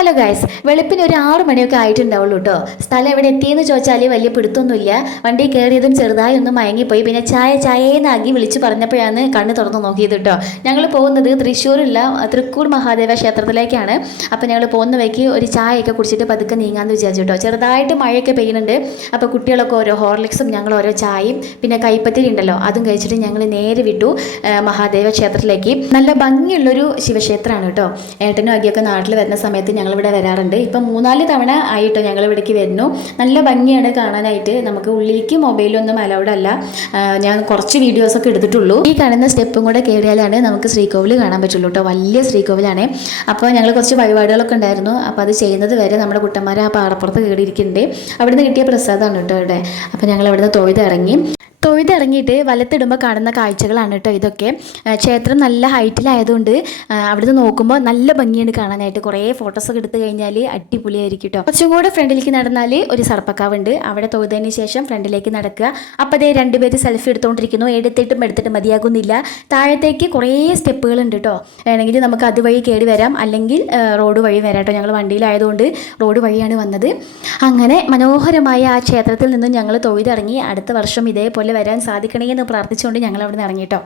Hello guys വെളുപ്പിന് ഒരു ആറ് മണിയൊക്കെ ആയിട്ടുണ്ടാവുള്ളൂ കേട്ടോ സ്ഥലം എവിടെ എത്തിയെന്ന് ചോദിച്ചാൽ വലിയ പിടുത്തൊന്നുമില്ല. വണ്ടി കയറിയതും ചെറുതായി ഒന്ന് മയങ്ങിപ്പോയി. പിന്നെ ചായ ചായേന്നാക്കി വിളിച്ച് പറഞ്ഞപ്പോഴാണ് കണ്ണ് തുറന്ന് നോക്കിയത് കേട്ടോ ഞങ്ങൾ പോകുന്നത് തൃശ്ശൂരുള്ള തൃക്കൂർ മഹാദേവ ക്ഷേത്രത്തിലേക്കാണ്. അപ്പോൾ ഞങ്ങൾ പോകുന്ന വഴിക്ക് ഒരു ചായയൊക്കെ കുടിച്ചിട്ട് പതുക്കെ നീങ്ങാമെന്ന് വിചാരിച്ചു കേട്ടോ ചെറുതായിട്ട് മഴയൊക്കെ പെയ്യുന്നുണ്ട്. അപ്പോൾ കുട്ടികളൊക്കെ ഓരോ ഹോർലിക്സും ഞങ്ങൾ ഓരോ ചായയും പിന്നെ കൈപ്പത്തിരി ഉണ്ടല്ലോ അതും കഴിച്ചിട്ട് ഞങ്ങൾ നേരെ വിട്ടു മഹാദേവ ക്ഷേത്രത്തിലേക്ക്. നല്ല ഭംഗിയുള്ളൊരു ശിവക്ഷേത്രമാണ് കേട്ടോ ഏട്ടനും അഗിയൊക്കെ നാട്ടിൽ വരുന്ന സമയത്ത് ഞങ്ങളിവിടെ വരാറുണ്ട്. ഇപ്പം മൂന്നാൽ തവണ ആയിട്ടോ ഞങ്ങൾ ഇവിടേക്ക് വരുന്നു. നല്ല ഭംഗിയാണ് കാണാനായിട്ട്. നമുക്ക് ഉള്ളിലേക്ക് മൊബൈലൊന്നും അലൗഡ് അല്ല. ഞാൻ കുറച്ച് വീഡിയോസൊക്കെ എടുത്തിട്ടുള്ളൂ. ഈ കാണുന്ന സ്റ്റെപ്പും കൂടെ കയറിയാലാണ് നമുക്ക് ശ്രീകോവിൽ കാണാൻ പറ്റുള്ളൂ കേട്ടോ. വലിയ ശ്രീകോവിലാണ്. അപ്പോൾ ഞങ്ങൾ കുറച്ച് വഴിപാടുകളൊക്കെ ഉണ്ടായിരുന്നു. അപ്പോൾ അത് ചെയ്യുന്നത് വരെ നമ്മുടെ കുട്ടന്മാർ ആ പാറപ്പുറത്ത് കയറിയിരിക്കുന്നുണ്ട് അവിടുന്ന് കിട്ടിയ പ്രസാദമാണ് കേട്ടോ ഇവിടെ. അപ്പോൾ ഞങ്ങൾ അവിടുന്ന് തൊഴുത് ഇറങ്ങി. തൊഴുതിറങ്ങിയിട്ട് വലത്തിടുമ്പോൾ കാണുന്ന കാഴ്ചകളാണ് കേട്ടോ ഇതൊക്കെ. ക്ഷേത്രം നല്ല ഹൈറ്റിലായതുകൊണ്ട് അവിടുന്ന് നോക്കുമ്പോൾ നല്ല ഭംഗിയാണ് കാണാനായിട്ട്. കുറേ ഫോട്ടോസൊക്കെ എടുത്തു കഴിഞ്ഞാൽ അടിപൊളിയായിരിക്കും കേട്ടോ. കുറച്ചും കൂടെ ഫ്രണ്ടിലേക്ക് നടന്നാൽ ഒരു സർപ്പക്കാവുണ്ട്. അവിടെ തൊഴുതതിന് ശേഷം ഫ്രണ്ടിലേക്ക് നടക്കുക. അപ്പോൾ അതേ രണ്ടുപേര് സെൽഫി എടുത്തുകൊണ്ടിരിക്കുന്നു എടുത്തിട്ടും എടുത്തിട്ട് മതിയാകുന്നില്ല. താഴത്തേക്ക് കുറേ സ്റ്റെപ്പുകളുണ്ട് കേട്ടോ. വേണമെങ്കിൽ നമുക്ക് അതുവഴി കയറി വരാം. അല്ലെങ്കിൽ റോഡ് വഴി വരാം കേട്ടോ. ഞങ്ങൾ വണ്ടിയിലായതുകൊണ്ട് റോഡ് വഴിയാണ് വന്നത്. അങ്ങനെ മനോഹരമായ ആ ക്ഷേത്രത്തിൽ നിന്നും ഞങ്ങൾ തൊഴുതിറങ്ങി. അടുത്ത വർഷം ഇതേപോലെ വരാൻ സാധിക്കണേ എന്ന് പ്രാർത്ഥിച്ചുകൊണ്ട് ഞങ്ങൾ അവിടെ നിന്ന് ഇറങ്ങി കേട്ടോ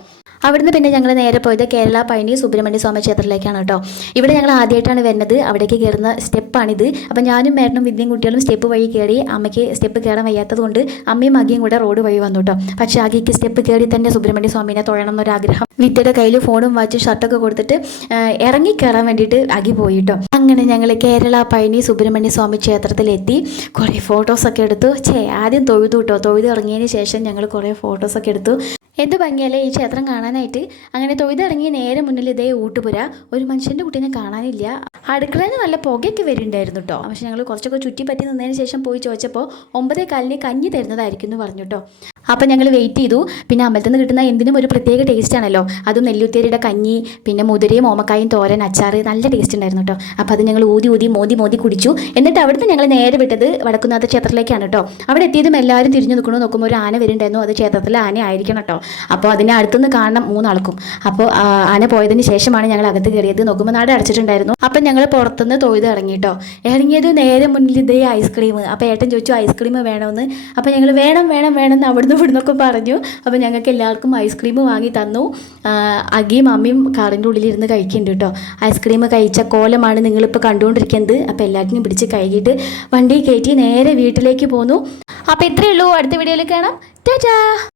അവിടുന്ന് പിന്നെ ഞങ്ങൾ നേരെ പോയത് കേരള പൈനി സുബ്രഹ്മണ്യ സ്വാമി ക്ഷേത്രത്തിലേക്കാണ് കേട്ടോ. ഇവിടെ ഞങ്ങൾ ആദ്യമായിട്ടാണ് വരുന്നത്. അവിടേക്ക് കയറുന്ന സ്റ്റെപ്പാണിത്. അപ്പോൾ ഞാനും മേട്ടനും വിദ്യയും കുട്ടികളും സ്റ്റെപ്പ് വഴി കയറി അമ്മയ്ക്ക് സ്റ്റെപ്പ് കയറാൻ വയ്യാത്തതുകൊണ്ട് അമ്മയും അഗിയും കൂടെ റോഡ് വഴി വന്നു കേട്ടോ. പക്ഷേ അഗിക്ക് സ്റ്റെപ്പ് കയറി തന്നെ സുബ്രഹ്മണ്യ സ്വാമിനെ തൊഴണം എന്നൊരാഗ്രഹം. വിദ്യയുടെ കയ്യിൽ ഫോണും വാച്ചും ഷർട്ടൊക്കെ കൊടുത്തിട്ട് ഇറങ്ങി കയറാൻ വേണ്ടിയിട്ട് പോയി കേട്ടോ. അങ്ങനെ ഞങ്ങൾ കേരള പഴനി സുബ്രഹ്മണ്യ സ്വാമി ക്ഷേത്രത്തിലെത്തി. കുറേ ഫോട്ടോസൊക്കെ എടുത്തു. ചേ ആദ്യം തൊഴുതു കേട്ടോ തൊഴുത് ഇറങ്ങിയതിന് ശേഷം ഞങ്ങൾ കുറേ ഫോട്ടോസൊക്കെ എടുത്തു. എന്ത് ഭംഗിയല്ലേ ഈ ക്ഷേത്രം കാണാനായിട്ട്? അങ്ങനെ തൊഴുതിറങ്ങി നേരെ മുന്നിൽ ഇതേ ഊട്ടുപുര. ഒരു മനുഷ്യന്റെ കുട്ടീനെ കാണാനില്ല. അടുക്കളയിൽ നല്ല പുകയൊക്കെ വരുന്നുണ്ടായിരുന്നു കേട്ടോ പക്ഷെ ഞങ്ങൾ കുറച്ചൊക്കെ ചുറ്റിപ്പറ്റി നിന്നതിന് ശേഷം പോയി ചോദിച്ചപ്പോൾ ഒമ്പതേ കാലിന് കഞ്ഞി തരുന്നതായിരിക്കും എന്ന് പറഞ്ഞു കേട്ടോ അപ്പം ഞങ്ങൾ വെയിറ്റ് ചെയ്തു. പിന്നെ അമ്പലത്തിൽ നിന്ന് കിട്ടുന്ന എന്തിനും ഒരു പ്രത്യേക ടേസ്റ്റ് ആണല്ലോ. അതും നെല്ലുത്തേരിയുടെ കഞ്ഞി പിന്നെ മുതിരയും ഓമക്കായും തോരൻ അച്ചാർ നല്ല ടേസ്റ്റ് ഉണ്ടായിരുന്നു കേട്ടോ. അപ്പോൾ അത് ഞങ്ങൾ ഊതി ഊതി മോതി മോതി കുടിച്ചു. എന്നിട്ട് അവിടുന്ന് ഞങ്ങൾ നേരെ വിട്ടത് വടക്കുന്നാഥ ക്ഷേത്രത്തിലേക്കാണ് കേട്ടോ. അവിടെ എത്തിയതും എല്ലാവരും തിരിഞ്ഞു നിൽക്കണു നോക്കുമ്പോൾ ഒരു ആന വരുന്നുണ്ടായിരുന്നു. അത് ക്ഷേത്രത്തിലെ ആന ആയിരിക്കണം കേട്ടോ. അപ്പോൾ അതിനെ അടുത്തുനിന്ന് കാണണം മൂന്നാൾക്കും. അപ്പോൾ ആന പോയതിന് ശേഷമാണ് ഞങ്ങൾ അകത്ത് കയറിയത്. നോക്കുമ്പോൾ നാട് അടച്ചിട്ടുണ്ടായിരുന്നു. അപ്പം ഞങ്ങൾ പുറത്തുനിന്ന് തൊഴുത് ഇറങ്ങി കേട്ടോ. ഇറങ്ങിയത് നേരെ മുന്നിൽ ഇതേ ഐസ്ക്രീം അപ്പോൾ ഏട്ടൻ ചോദിച്ചു ഐസ്ക്രീം വേണമെന്ന് അപ്പോൾ ഞങ്ങൾ വേണം വേണം വേണം എന്ന് അവിടുന്ന് ഇവിടുന്നൊക്കെ പറഞ്ഞു. അപ്പോൾ ഞങ്ങൾക്ക് എല്ലാവർക്കും ഐസ്ക്രീം വാങ്ങി തന്നു. അഗിയും അമ്മയും കാറിന്റെ ഉള്ളിലിരുന്ന് കഴിക്കുന്നുണ്ട് കേട്ടോ. ഐസ്ക്രീം കഴിച്ച കോലമാണ് നിങ്ങളിപ്പോൾ കണ്ടുകൊണ്ടിരിക്കുന്നത്. അപ്പോൾ എല്ലാറ്റിനും പിടിച്ച് കഴുകിയിട്ട് വണ്ടി കയറ്റി നേരെ വീട്ടിലേക്ക് പോന്നു. അപ്പോൾ ഇത്രയേ ഉള്ളൂ. അടുത്ത വീഡിയോയിൽ കാണാം. ടാറ്റാ!